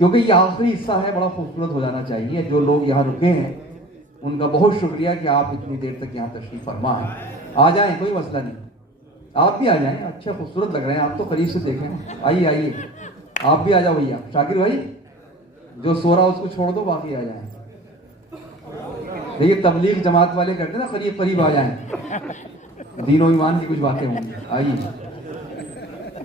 کیونکہ یہ آخری حصہ ہے، بڑا خوبصورت ہو جانا چاہیے. جو لوگ یہاں رکے ہیں ان کا بہت شکریہ کہ آپ اتنی دیر تک یہاں تشریف فرما ہیں. آ جائیں، کوئی مسئلہ نہیں، آپ بھی آ جائیں. اچھا خوبصورت لگ رہے ہیں آپ تو، قریب سے دیکھیں. آئیے آئیے، آپ بھی آ جاؤ بھیا. شاکر بھائی جو سو رہا اس کو چھوڑ دو، باقی آ جائیں. دیکھیے تبلیغ جماعت والے کرتے ہیں نا، قریب قریب آ جائیں. دین و ایمان کی کچھ باتیں ہوں گی. آئیے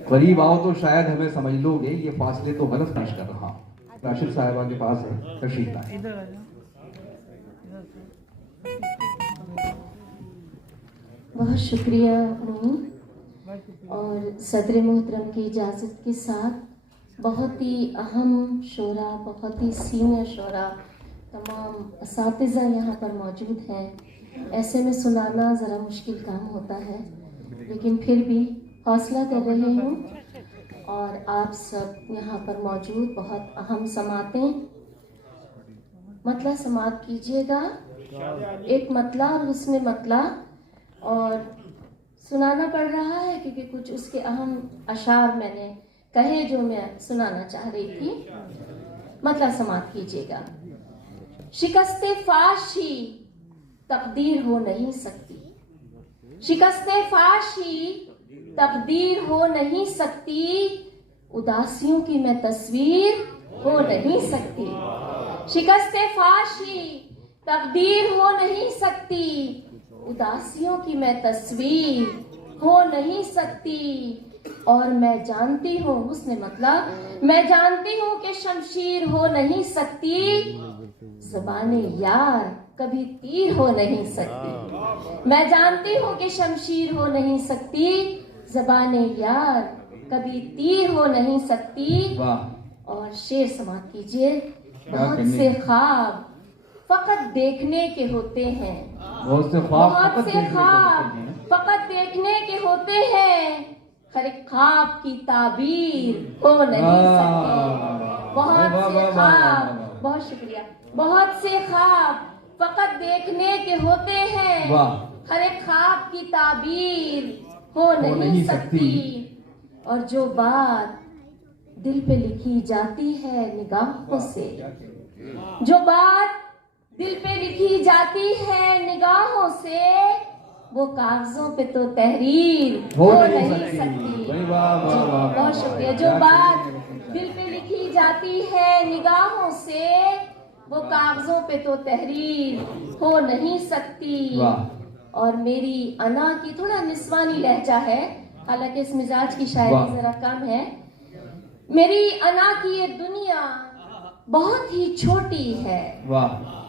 قریب آؤ تو شاید ہمیں سمجھ لو گے. یہ فاصلے تو غلط پیش کر رہا ہوں. راشد صاحبہ کے پاس ہے، تشریف لائیں. بہت شکریہ معین. اور صدر محترم کی اجازت کے ساتھ بہت ہی اہم شعراء، بہت ہی سینئر شعراء، تمام اساتذہ یہاں پر موجود ہیں. ایسے میں سنانا ذرا مشکل کام ہوتا ہے، لیکن پھر بھی حوصلہ کر رہے ہوں. اور آپ سب یہاں پر موجود، بہت اہم سماعتیں. مطلع سماعت کیجیے گا، ایک مطلع اور حسن مطلع. اور سنانا پڑ رہا ہے کیونکہ کچھ اس کے اہم اشعار میں نے کہے جو میں سنانا چاہ رہی تھی. مطلع سماعت کیجیے گا. شکست فاش ہی تقدیر ہو نہیں سکتی، شکست فاش ہی تقدیر ہو نہیں سکتی، اداسیوں کی میں تصویر ہو نہیں سکتی. شکست فاش ہی تقدیر ہو نہیں سکتی، اداسیوں کی میں تصویر ہو نہیں سکتی. اور میں جانتی ہوں، حسن مطلب، میں جانتی ہوں کہ شمشیر ہو نہیں سکتی، زبان یار کبھی تیر ہو نہیں سکتی. میں جانتی ہوں کہ شمشیر ہو نہیں سکتی، زبان یار کبھی تیر ہو نہیں سکتی. اور شعر سماعت کیجیے. بہت سے خواب فقط دیکھنے کے ہوتے ہیں، بہت سے خواب فقط دیکھنے کے ہوتے ہیں، ہر ایک خواب کی تعبیر ہو نہیں سکتی. بہت سے خواب، بہت شکریہ، بہت سے خواب فقط دیکھنے کے ہوتے ہیں، ہر ایک خواب کی تعبیر ہو نہیں سکتی. اور جو بات دل پہ لکھی جاتی ہے نگاہوں سے، جو بات دل پہ لکھی جاتی ہے نگاہوں سے، وہ کاغذوں پہ تو تحریر ہو نہیں سکتی. بہت شکریہ. جو بات دل پہ لکھی جاتی ہے نگاہوں سے، وہ کاغذوں پہ تو تحریر ہو نہیں سکتی. اور میری انا کی تھوڑا نسوانی لہجہ ہے، حالانکہ اس مزاج کی شاعری ذرا کم ہے. میری انا کی یہ دنیا بہت ہی چھوٹی ہے،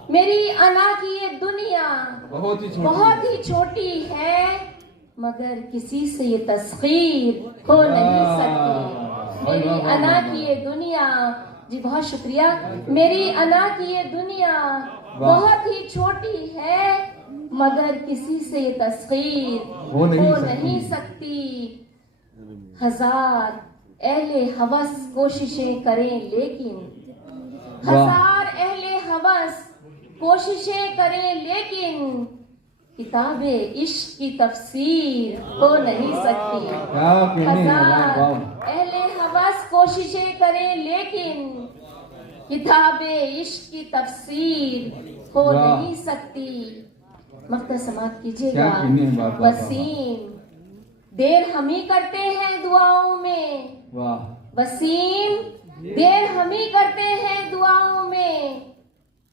میری انا کی یہ دنیا بہت ہی چھوٹی ہے، مگر کسی سے یہ تسخیر ہو نہیں سکتی. میری انا کی یہ دنیا، جی بہت شکریہ. میری انا کی یہ دنیا بہت ہی چھوٹی ہے، مگر کسی سے یہ تسخیر ہو نہیں سکتی. ہزار اہل ہوس کوششیں کریں لیکن، ہزار اہل ہوس کوششیں کریں لیکن، کتاب عشق کی تفسیر ہو نہیں سکتی. ہزار اہل ہوس کوششیں کریں لیکن، کتاب عشق کی تفسیر ہو نہیں سکتی. مقطع سماعت کیجیے گا. وسیم دیر ہم ہی کرتے ہیں دعاؤں میں، وسیم دیر ہم ہی کرتے ہیں دعاؤں میں،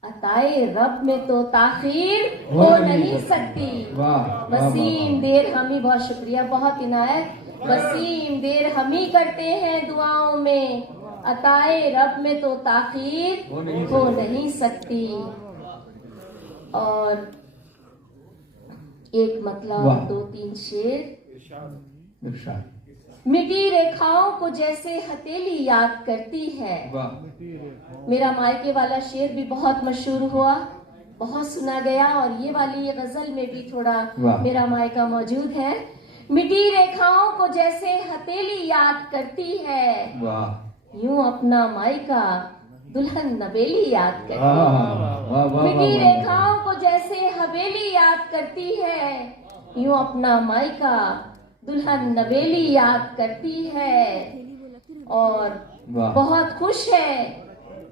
عطائے رب میں تو تاخیر ہو نہیں سکتی. وسیم دیر ہم ہی، بہت شکریہ، بہت عنایت. وسیم دیر ہم ہی کرتے ہیں دعاؤں میں، عطائے رب میں تو تاخیر ہو نہیں سکتی. اور ایک مطلب، دو تین شعر. مٹی ریکھاؤں کو جیسے ہتھیلی یاد کرتی ہے. میرا مائکے والا شعر بھی بہت مشہور ہوا، بہت سنا گیا، اور یہ والی غزل میں بھی تھوڑا میرا مائکہ موجود ہے. مٹی ریکھاؤں کو جیسے ہتھیلی یاد کرتی ہے، یوں اپنا مائکہ دلہن نویلی یاد کرتی ہے. مٹی ریکھاؤں کو جیسے حویلی یاد کرتی ہے، یوں اپنا مائکہ دلہن نویلی یاد کرتی ہے. اور بہت خوش ہے